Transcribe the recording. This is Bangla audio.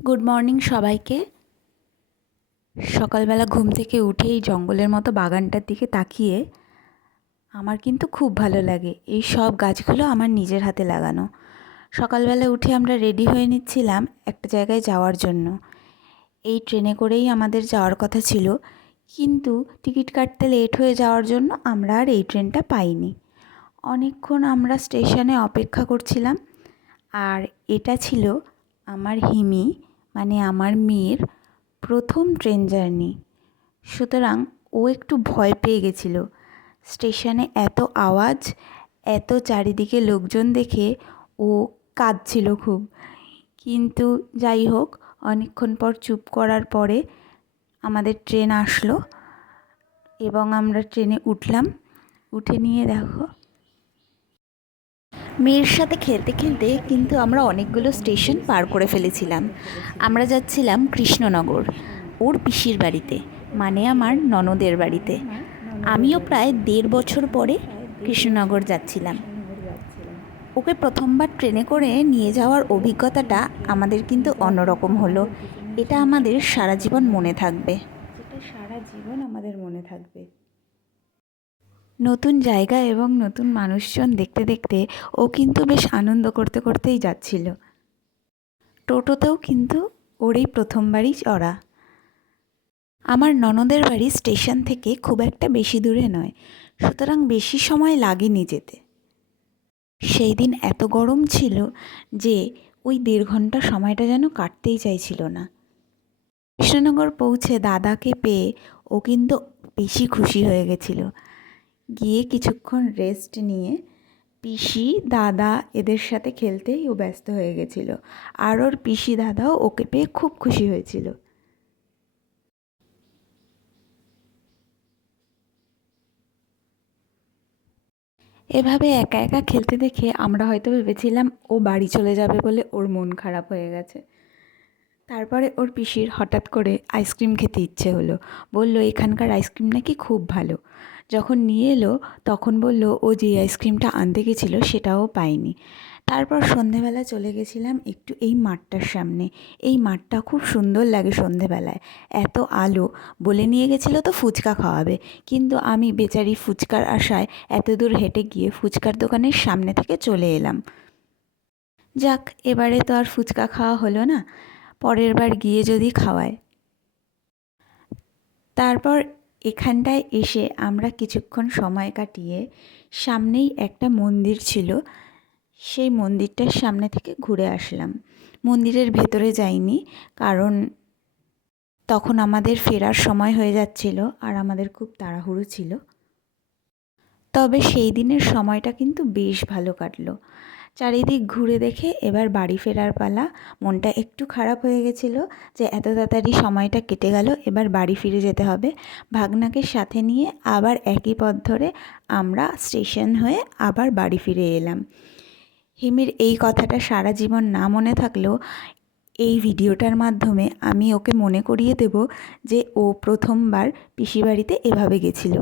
গুড মর্নিং সবাইকে। সকালবেলা ঘুম থেকে উঠেই জঙ্গলের মতো বাগানটার দিকে তাকিয়ে আমার কিন্তু খুব ভালো লাগে। এই সব গাছগুলো আমার নিজের হাতে লাগানো। সকালবেলা উঠে আমরা রেডি হয়ে নিচ্ছিলাম একটা জায়গায় যাওয়ার জন্য। এই ট্রেনে করেই আমাদের যাওয়ার কথা ছিল, কিন্তু টিকিট কাটতে লেট হয়ে যাওয়ার জন্য আমরা আর এই ট্রেনটা পাইনি। অনেকক্ষণ আমরা স্টেশনে অপেক্ষা করছিলাম। আর এটা ছিল আমার হিমি মানে আমার মেয়ের প্রথম ট্রেন জার্নি। সুতরাং ও একটু ভয় পেয়ে গেছিল। স্টেশনে এত আওয়াজ, এত চারিদিকে লোকজন দেখে ও কাঁদছিল খুব। কিন্তু যাই হোক, অনেকক্ষণ পর চুপ করার পরে আমাদের ট্রেন আসলো এবং আমরা ট্রেনে উঠলাম। উঠে নিয়ে দেখো, মেয়ের সাথে খেলতে খেলতে কিন্তু আমরা অনেকগুলো স্টেশন পার করে ফেলেছিলাম। আমরা যাচ্ছিলাম কৃষ্ণনগর, ওর পিসির বাড়িতে, মানে আমার ননদের বাড়িতে। আমিও প্রায় 1.5 বছর পরে কৃষ্ণনগর যাচ্ছিলাম। ওকে প্রথমবার ট্রেনে করে নিয়ে যাওয়ার অভিজ্ঞতাটা আমাদের কিন্তু অন্যরকম হলো। এটা আমাদের সারা জীবন মনে থাকবে, যেটা সারা জীবন আমাদের মনে থাকবে। নতুন জায়গা এবং নতুন মানুষজন দেখতে দেখতে ও কিন্তু বেশ আনন্দ করতে করতেই যাচ্ছিল। টোটোতেও কিন্তু ওর এই প্রথমবারই চড়া। আমার ননদের বাড়ি স্টেশন থেকে খুব একটা বেশি দূরে নয়, সুতরাং বেশি সময় লাগেনি যেতে। সেই দিন এত গরম ছিল যে ওই 1.5 ঘন্টা সময়টা যেন কাটতেই চাইছিল না। কৃষ্ণনগর পৌঁছে দাদাকে পেয়ে ও কিন্তু বেশি খুশি হয়ে গেছিল। গিয়ে কিছুক্ষণ রেস্ট নিয়ে পিসি দাদা এদের সাথে খেলতেই ও ব্যস্ত হয়ে গেছিল। আর ওর পিসি দাদাও ওকে পেয়ে খুব খুশি হয়েছিল। এভাবে একা একা খেলতে দেখে আমরা হয়তো ভেবেছিলাম ও বাড়ি চলে যাবে বলে ওর মন খারাপ হয়ে গেছে। তারপরে ওর পিসির হঠাৎ করে আইসক্রিম খেতে ইচ্ছে হলো। বলল এখানকার আইসক্রিম নাকি খুব ভালো। যখন নিয়ে এলো তখন বলল ও যে আইসক্রিমটা আনতে গেছিলো সেটাও পায়নি। তারপর সন্ধেবেলা চলে গেছিলাম একটু এই মাঠটার সামনে। এই মাঠটা খুব সুন্দর লাগে সন্ধেবেলায়, এত আলো। বলে নিয়ে গেছিলো তো ফুচকা খাওয়াবে, কিন্তু আমি বেচারি ফুচকার আশায় এত দূর হেঁটে গিয়ে ফুচকার দোকানের সামনে থেকে চলে এলাম। যাক, এবারে তো আর ফুচকা খাওয়া হলো না, পরের বার গিয়ে যদি খাওয়ায়। তারপর এখানটায় এসে আমরা কিছুক্ষণ সময় কাটিয়ে সামনেই একটা মন্দির ছিল, সেই মন্দিরটার সামনে থেকে ঘুরে আসলাম। মন্দিরের ভেতরে যাইনি, কারণ তখন আমাদের ফেরার সময় হয়ে যাচ্ছিল আর আমাদের খুব তাড়াহুড়ো ছিল। তবে সেই দিনের সময়টা কিন্তু বেশ ভালো কাটলো। চারিদিক ঘুরে দেখে এবার বাড়ি ফেরার পালা। মনটা একটু খারাপ হয়ে গেছিলো যে এত তাড়াতাড়ি সময়টা কেটে গেল, এবার বাড়ি ফিরে যেতে হবে। ভাগনাকে সাথে নিয়ে আবার একই পথ ধরে আমরা স্টেশন হয়ে আবার বাড়ি ফিরে এলাম। হিমির এই কথাটা সারা জীবন না মনে থাকলেও এই ভিডিওটার মাধ্যমে আমি ওকে মনে করিয়ে দেব যে ও প্রথমবার পিসি বাড়িতে এভাবে গেছিলো।